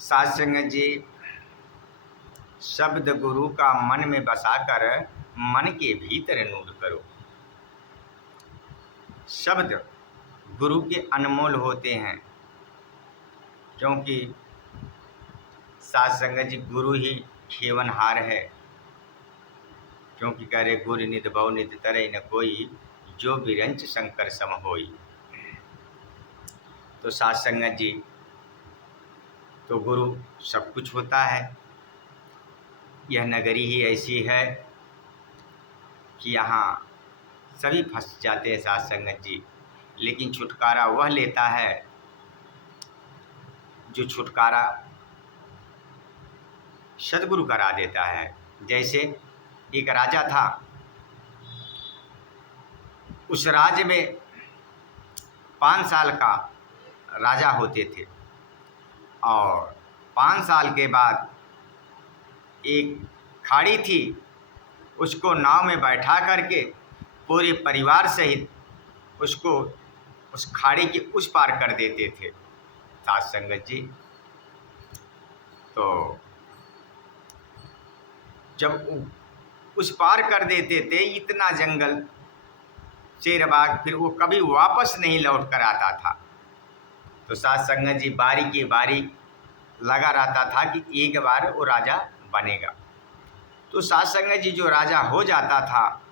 साध संगत जी, शब्द गुरु का मन में बसाकर मन के भीतर नूर करो। शब्द गुरु के अनमोल होते हैं, क्योंकि साध संगत जी गुरु ही खेवनहार है। क्योंकि करे गुरु निध बहु निध तरई न कोई, जो बिरंच शंकर सम होई। तो साध संगत जी, तो गुरु सब कुछ होता है। यह नगरी ही ऐसी है कि यहाँ सभी फंस जाते हैं साध संगत जी, लेकिन छुटकारा वह लेता है जो छुटकारा सदगुरु करा देता है। जैसे एक राजा था, उस राज्य में 5 साल का राजा होते थे और 5 साल के बाद एक खाड़ी थी, उसको नाव में बैठा करके पूरे परिवार सहित उसको उस खाड़ी के उस पार कर देते थे साध संगत जी। तो जब उस पार कर देते थे, इतना जंगल शेर बाघ, फिर वो कभी वापस नहीं लौट कर आता था। तो साध संगत जी बारी की बारी लगा रहता था कि एक बार वो राजा बनेगा। तो साध संगत जी जो राजा हो जाता था,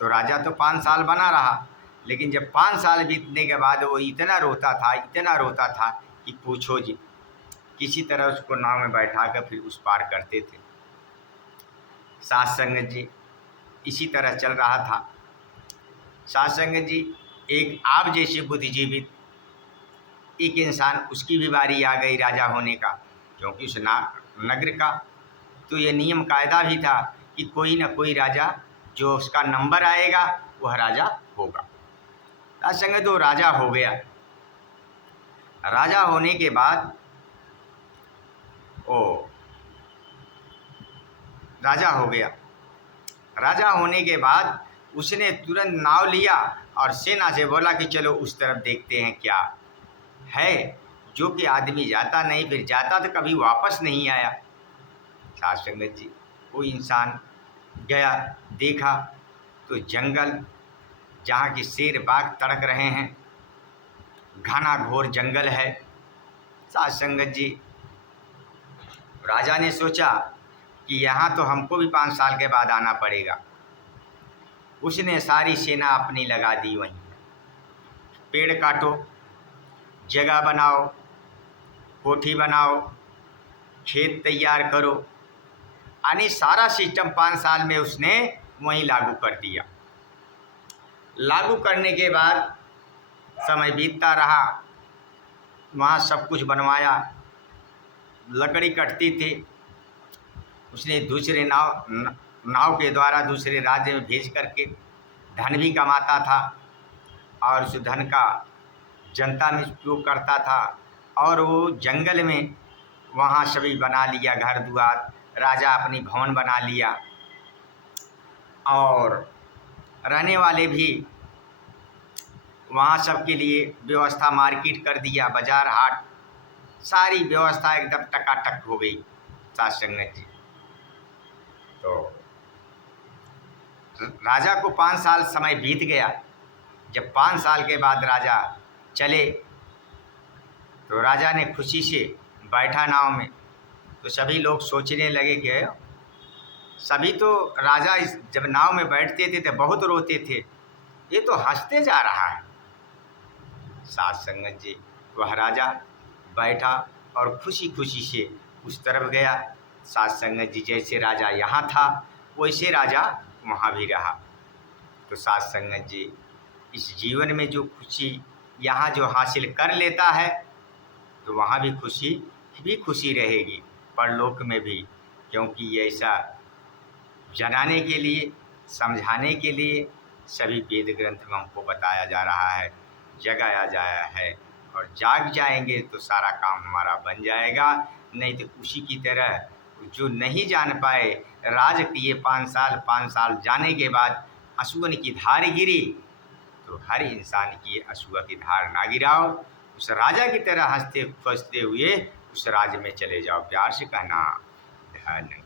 तो राजा तो 5 साल बना रहा, लेकिन जब 5 साल बीतने के बाद वो इतना रोता था कि पूछो जी। किसी तरह उसको नाव में बैठा कर फिर उस पार करते थे। साध संगत जी इसी तरह चल रहा था। साध संगत जी, एक आप जैसे बुद्धिजीवित एक इंसान, उसकी भी बारी आ गई राजा होने का। क्योंकि उस नगर का तो ये नियम कायदा भी था कि कोई ना कोई राजा जो उसका नंबर आएगा वह राजा होगा। साध संगत वो राजा हो गया। राजा होने के बाद राजा होने के बाद उसने तुरंत नाव लिया और सेना से बोला कि चलो उस तरफ देखते हैं क्या है। जो कि आदमी जाता नहीं, फिर जाता तो कभी वापस नहीं आया। साध संगत जी, कोई इंसान गया, देखा तो जंगल, जहाँ की शेर बाघ तड़क रहे हैं, घना घोर जंगल है। साध संगत जी, राजा ने सोचा कि यहाँ तो हमको भी 5 साल के बाद आना पड़ेगा। उसने सारी सेना अपनी लगा दी वहीं। पेड़ काटो, जगह बनाओ, कोठी बनाओ, खेत तैयार करो, यानी सारा सिस्टम 5 साल में उसने वहीं लागू कर दिया। लागू करने के बाद समय बीतता रहा, वहाँ सब कुछ बनवाया, लकड़ी कटती थी। उसने दूसरे नाव के द्वारा दूसरे राज्य में भेज करके धन भी कमाता था और उस धन का जनता में उपयोग करता था। और वो जंगल में वहाँ सभी बना लिया घर द्वार, राजा अपनी भवन बना लिया और रहने वाले भी वहाँ सबके लिए व्यवस्था, मार्केट कर दिया, बाजार हाट, सारी व्यवस्था एकदम टकाटक हो गई। साध संगत जी, तो राजा को 5 साल समय बीत गया। जब 5 साल के बाद राजा चले तो राजा ने खुशी से बैठा नाव में। तो सभी लोग सोचने लगे कि सभी तो राजा जब नाव में बैठते थे तो बहुत रोते थे, ये तो हंसते जा रहा है। साध संगत जी, वह राजा बैठा और खुशी खुशी से उस तरफ गया। साध संगत जी, जैसे राजा यहाँ था वैसे राजा वहाँ भी रहा। तो साध संगत जी, इस जीवन में जो खुशी यहाँ जो हासिल कर लेता है तो वहाँ भी खुशी रहेगी, परलोक में भी। क्योंकि ये ऐसा जनाने के लिए, समझाने के लिए सभी वेद ग्रंथ में हमको बताया जा रहा है, जगाया जाया है। और जाग जाएंगे तो सारा काम हमारा बन जाएगा। नहीं तो उसी की तरह जो नहीं जान पाए, राज किए 5 साल जाने के बाद असून की धार गिरी, तो हर इंसान की असूआ की धार ना गिराओ। उस राजा की तरह हंसते खुशते हुए उस राज्य में चले जाओ। प्यार से कहना, धन्यवाद।